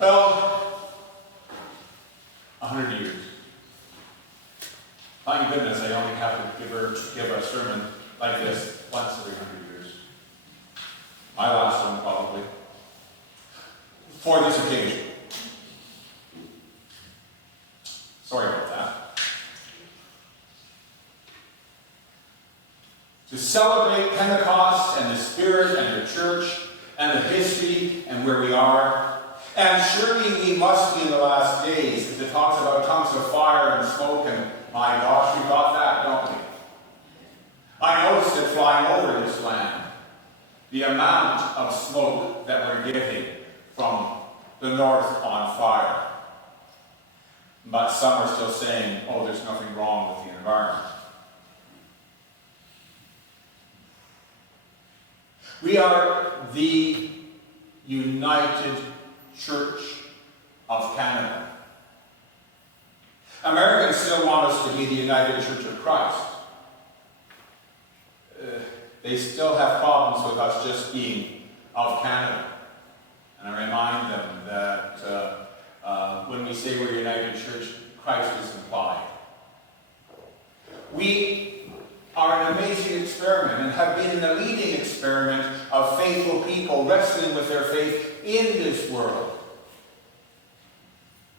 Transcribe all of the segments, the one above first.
Well, 100 years. Thank goodness I only have to give a sermon like this once every 100 years. My last one, probably. For this occasion. Sorry about that. To celebrate Pentecost and the Spirit and the church and the history and where we are. And surely we must be in the last days, because it talks about tongues of fire and smoke, and my gosh, we got that, don't we? I noticed it flying over this land. The amount of smoke that we're getting from the north on fire. But some are still saying, oh, there's nothing wrong with the environment. We are the United Church of Canada. Americans still want us to be the United Church of Christ. They still have problems with us just being of Canada. And I remind them that when we say we're United Church, Christ is implied. We are an amazing experiment and have been in the leading experiment of faithful people wrestling with their faith in this world.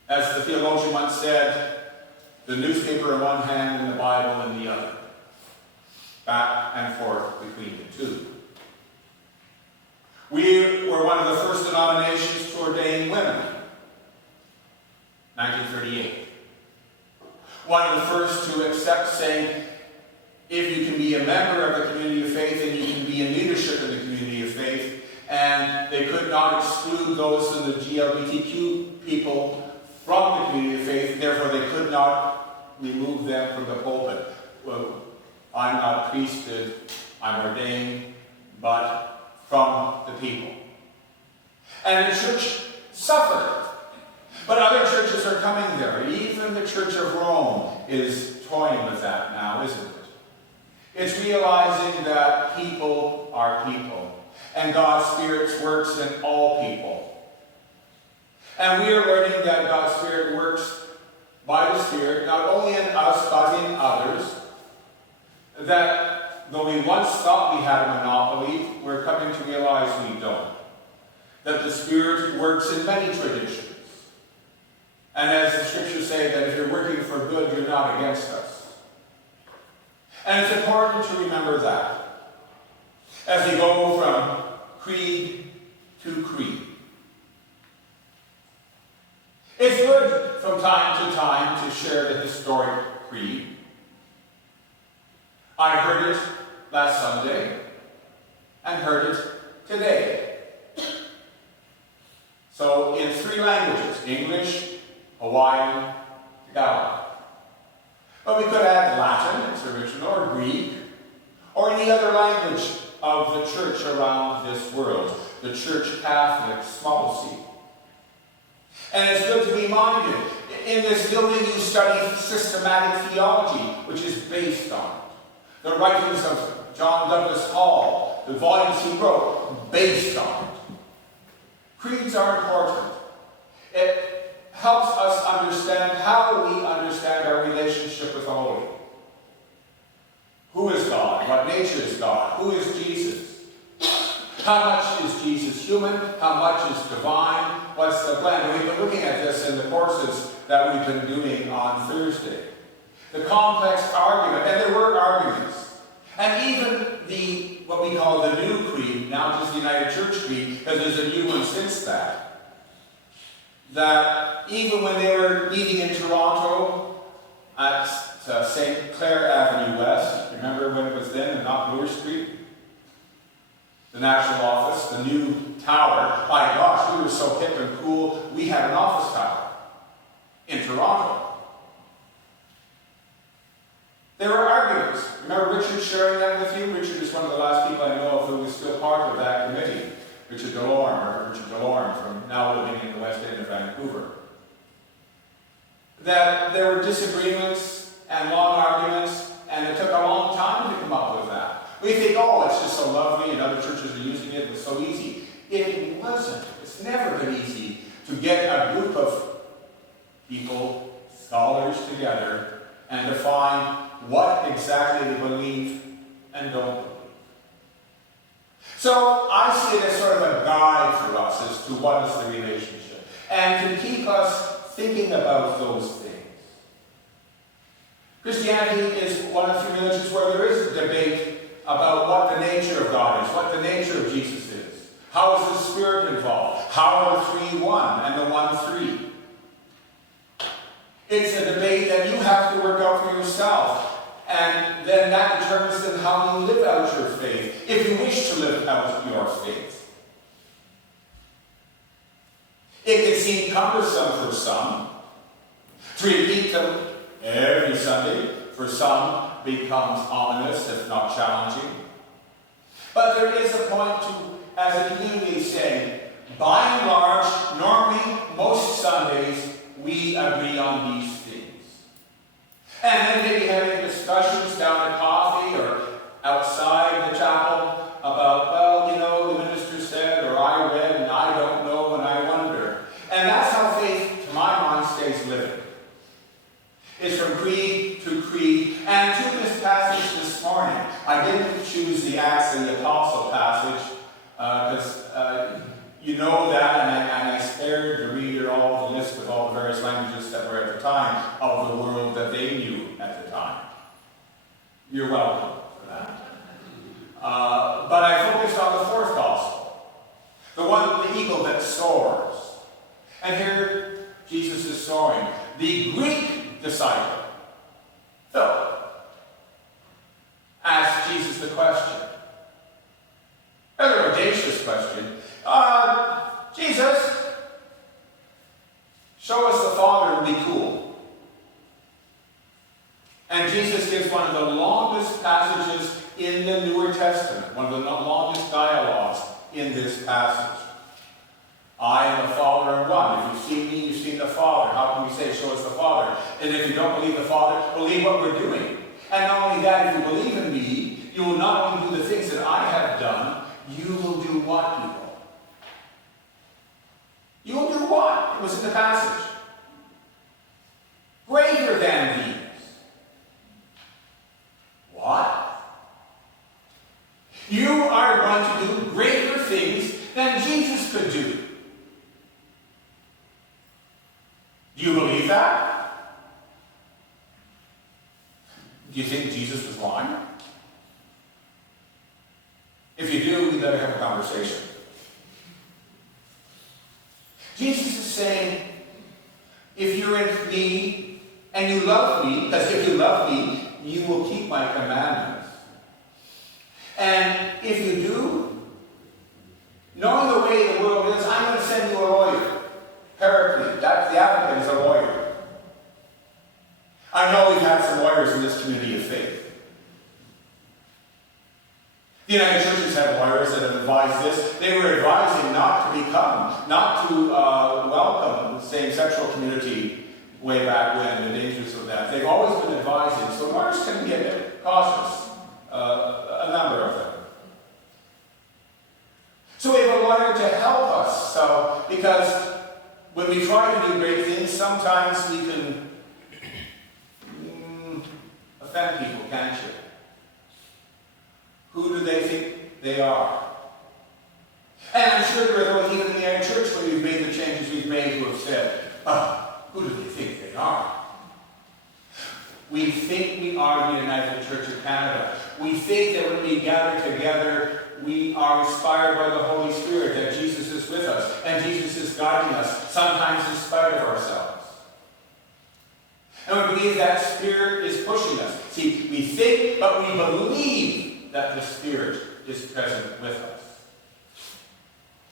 As the theologian once said, the newspaper in one hand and the Bible in the other. Back and forth between the two. We were one of the first denominations to ordain women. 1938. One of the first to accept saying, if you can be a member of the community of faith, and you can be in leadership in the community of faith, and they could not exclude those in the GLBTQ people from the community of faith, therefore they could not remove them from the pulpit. Well, I'm not priested, I'm ordained, but from the people. And the church suffered. But other churches are coming there. Even the Church of Rome is toying with that now, isn't it? It's realizing that people are people, and God's Spirit works in all people. And we are learning that God's Spirit works by the Spirit, not only in us, but in others. That though we once thought we had a monopoly, we're coming to realize we don't. That the Spirit works in many traditions. And as the scriptures say, that if you're working for good, you're not against us. And it's important to remember that as we go from creed to creed. It's good from time to time to share the historic creed. I heard it last Sunday and heard it today. So in 3 languages, English, Hawaiian, Tagalog. But we could add Latin, its original, or Greek, or any other language of the church around this world, the Church Catholic, small c. And it's good to be minded. In this building you study systematic theology, which is based on it. The writings of John Douglas Hall, the volumes he wrote, based on it. Creeds are important. It helps us understand how we understand our relationship with the Holy. Who is God? What nature is God? Who is Jesus? How much is Jesus human? How much is divine? What's the blend? We've been looking at this in the courses that we've been doing on Thursday. The complex argument, and there were arguments. And even what we call the new creed, now just the United Church creed, because there's a new one since that. That even when they were meeting in Toronto at St. Clair Avenue West, remember when it was then and not Bloor Street? The national office, the new tower. My gosh, we were so hip and cool, we had an office tower in Toronto. There were arguments. Remember Richard sharing that with you? Richard is one of the last people I know of who was still part of that committee. Richard Delorme, from now living in the West End of Vancouver. That there were disagreements and long arguments, and it took a long time to come up with that. We think, oh, it's just so lovely, and other churches are using it, it was so easy. It wasn't. It's never been easy to get people, scholars together, and define what exactly they believe and don't believe. So I see it as sort of a guide for us as to what is the relationship, and to keep us thinking about those things. Christianity is one of the few religions where there is a debate about what the nature of God is, what the nature of Jesus is. How is the Spirit involved? How are the three one and the one three? It's a debate that you have to work out for yourself. And then that determines then how you live out your faith, if you wish to live out your faith. It can seem cumbersome for some. To repeat them every Sunday, for some, becomes ominous, if not challenging. But there is a point to, as a community, saying, by and large, normally, most Sundays, we agree on these things. And then maybe having discussions down at coffee or outside the chapel about, well, you know, the minister said, or I read, and I don't know, and I wonder. And that's how faith, to my mind, stays living. It's from creed to creed. And to this passage this morning, I didn't choose the Acts of the Apostle passage, because you know that, and I spared the reader all the list of all the various languages that were at the time of the world that they knew at the time. You're welcome for that. But I focused on the fourth gospel, the one with the eagle that soars. And here Jesus is soaring. The Greek disciple, Philip, asked Jesus the question. Rather audacious question. Jesus, show us the Father and be cool. And Jesus gives one of the longest passages in the Newer Testament, one of the longest dialogues in this passage. I and the Father are one. If you've seen me, you've seen the Father. How can we say, show us the Father? And if you don't believe the Father, believe what we're doing. And not only that, if you believe in me, you will not only do the things that I have done, you will do what, people? You will do what? It was in the passage. Greater than these. What? You are going to do greater things than Jesus could do. Do you believe that? Do you think Jesus was lying? If you do, we better have a conversation. Jesus is saying, if you're in me and you love me, because if you love me, you will keep my commandments. And if you do, knowing the way the world is, I'm going to send you a lawyer. Paraclete, that's the advocate, is a lawyer. I know we've had some lawyers in this community of faith. The United Church has had lawyers that have advised this. They were advising not to welcome the same-sexual community way back when, the dangers of that. They've always been advising. So lawyers can be a bit cautious, a number of them. So we have a lawyer to help us. Because when we try to do great things, sometimes we can offend people, can't you? Who do they think they are? And I'm sure there are those even in the United Church when we've made the changes we've made who have said, who do they think they are? We think we are the United Church of Canada. We think that when we gather together, we are inspired by the Holy Spirit, that Jesus is with us, and Jesus is guiding us, sometimes in spite of ourselves. And we believe that Spirit is pushing us. See, we think, but we believe that the Spirit is present with us.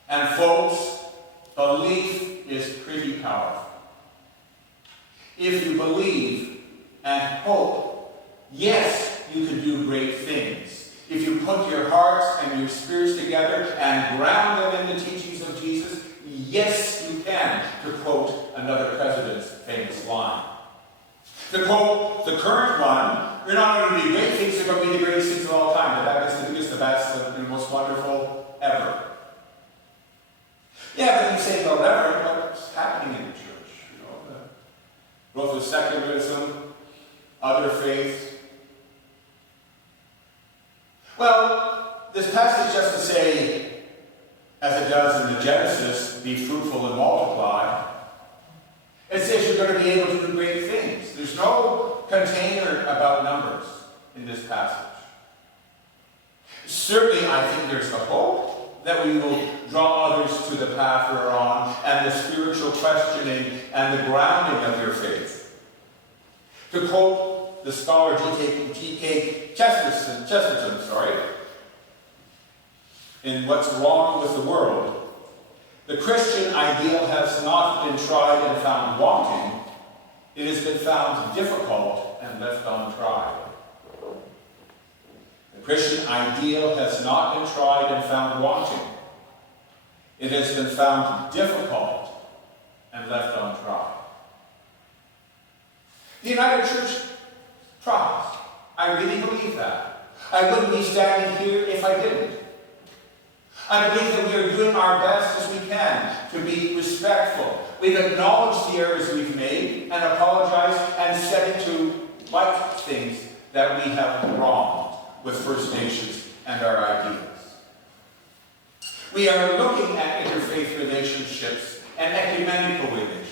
And folks, belief is pretty powerful. If you believe and hope, yes, you can do great things. If you put your hearts and your spirits together and ground them in the teachings of Jesus, yes, you can, to quote another president's famous line. To quote the current one, you're not going to do great things, they're going to be the greatest things of all time. The best, the biggest, the best, the most wonderful ever. Yeah, but you say, well, Reverend, what's happening in the church? both with secularism, other faiths. Well, this passage just to say, as it does in the Genesis, be fruitful and multiply, it says you're going to be able to do great things. There's no container about numbers in this passage. Certainly, I think there's the hope that we will draw others to the path we're on and the spiritual questioning and the grounding of your faith. To quote the scholar G.K. Chesterton, in What's Wrong with the World, the Christian ideal has not been tried and found wanting. It has been found difficult and left untried. The Christian ideal has not been tried and found wanting. It has been found difficult and left untried. The United Church tries. I really believe that. I wouldn't be standing here if I didn't. I believe that we are doing our best as we can to be respectful. We've acknowledged the errors we've made and apologized and said to right things that we have wronged with First Nations and our ideas. We are looking at interfaith relationships and ecumenical relationships.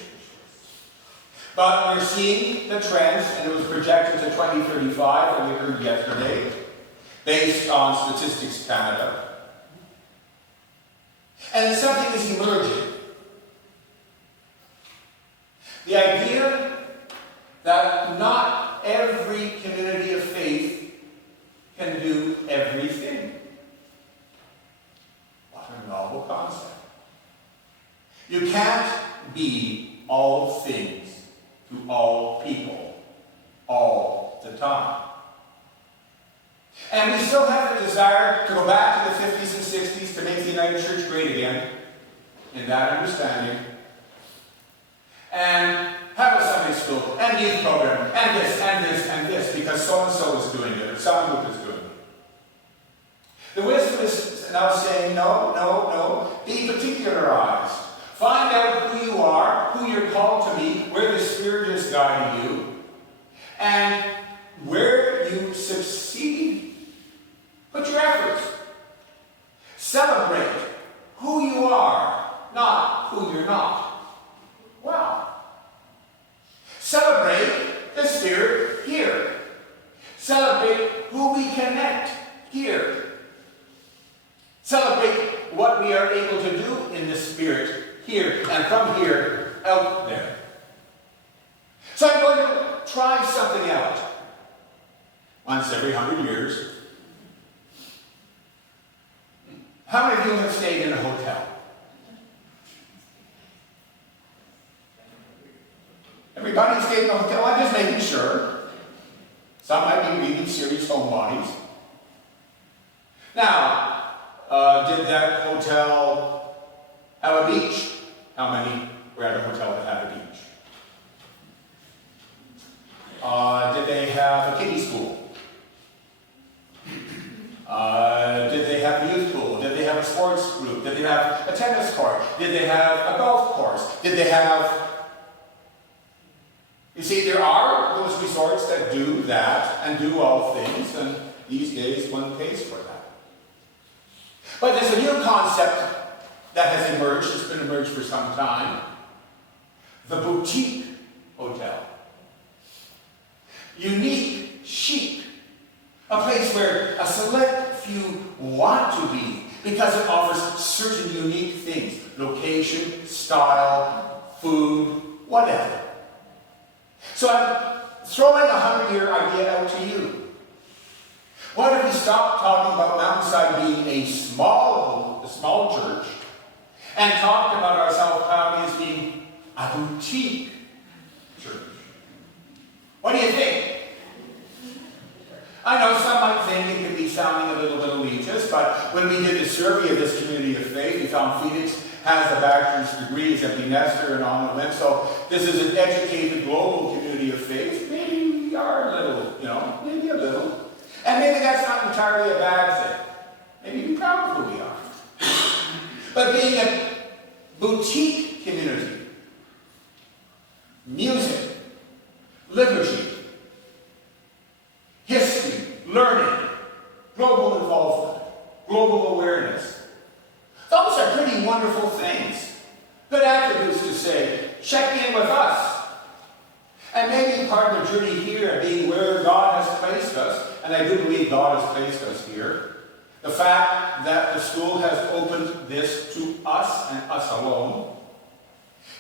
But we're seeing the trends, and it was projected to 2035, and we heard yesterday, based on Statistics Canada. And something is emerging. The idea that not every community of faith can do everything. What a novel concept. You can't be all things to all people all the time. And we still have a desire to go back to the 50s and 60s to make the United Church great again, in that understanding, and have a Sunday school, and youth program, and this, and this, and this, because so-and-so is doing it, or some group is doing it. The wisdom is now saying, no, be particularized. Find out who you are, who you're called to be, where the Spirit is guiding you, and where you succeed. Put your efforts. Celebrate who you are, not who you're not. Wow. Celebrate the Spirit here. Celebrate who we connect here. Celebrate what we are able to do in the Spirit here, and from here, out there. So I'm going to try something out. Once every 100 years. How many of you have stayed in a hotel? Everybody stayed in a hotel? I'm just making sure. Some might be really serious homebodies. Now, did that hotel have a beach? How many were at a hotel that had a beach? Did they have a kiddie school? Did they have a youth pool? Did they have a sports group? Did they have a tennis court? Did they have a golf course? Did they have... You see, there are those resorts that do that and do all things, and these days one pays for that. But there's a new concept that has emerged, it's been emerged for some time, the boutique hotel. Unique, chic, a place where a select few want to be because it offers certain unique things, location, style, food, whatever. So I'm throwing a 100-year idea out to you. What if we stop talking about Mountainside being a small church and talked about ourselves proudly as being a boutique church? What do you think? I know some might think it could be sounding a little bit elitist, but when we did the survey of this community of faith, we found Phoenix has a bachelor's degree, is empty nester, and on and on. So this is an educated global community of faith. Maybe we are a little, maybe a little. And maybe that's not entirely a bad thing. Maybe be proud of who we are. But being a boutique community, music, check in with us. And maybe part of the journey here, being where God has placed us, and I do believe God has placed us here, the fact that the school has opened this to us and us alone,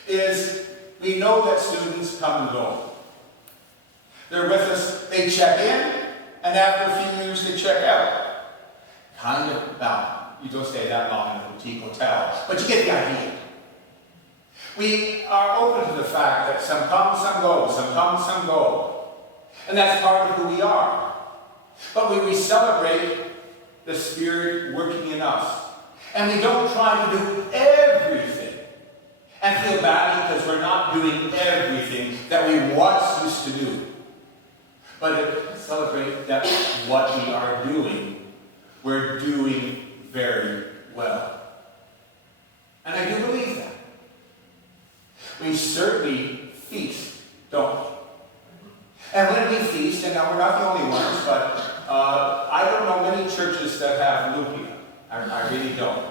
is we know that students come and go. They're with us, they check in, and after a few years they check out. Kind of bound. You don't stay that long in a boutique hotel, but you get the idea. We are open to the fact that some come, some go, some come, some go. And that's part of who we are. But we celebrate the Spirit working in us. And we don't try to do everything and feel bad because we're not doing everything that we once used to do. But celebrate that what we are doing, we're doing very well. And I do believe that. We certainly feast, don't we? And when we feast, and now we're not the only ones, but I don't know many churches that have lupia. I really don't.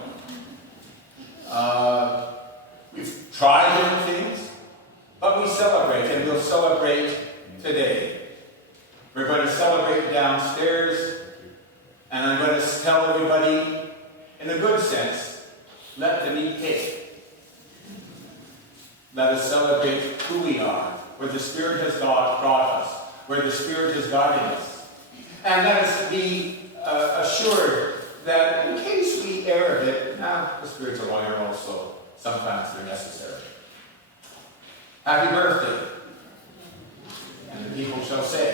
We've tried different things, but we celebrate, and we'll celebrate today. We're going to celebrate downstairs, and I'm going to tell everybody, in a good sense, let them eat cake. Let us celebrate who we are, where the Spirit has brought us, where the Spirit is guiding us. And let us be assured that in case we err a bit, the Spirit's a lawyer also. Sometimes they're necessary. Happy birthday. And the people shall say,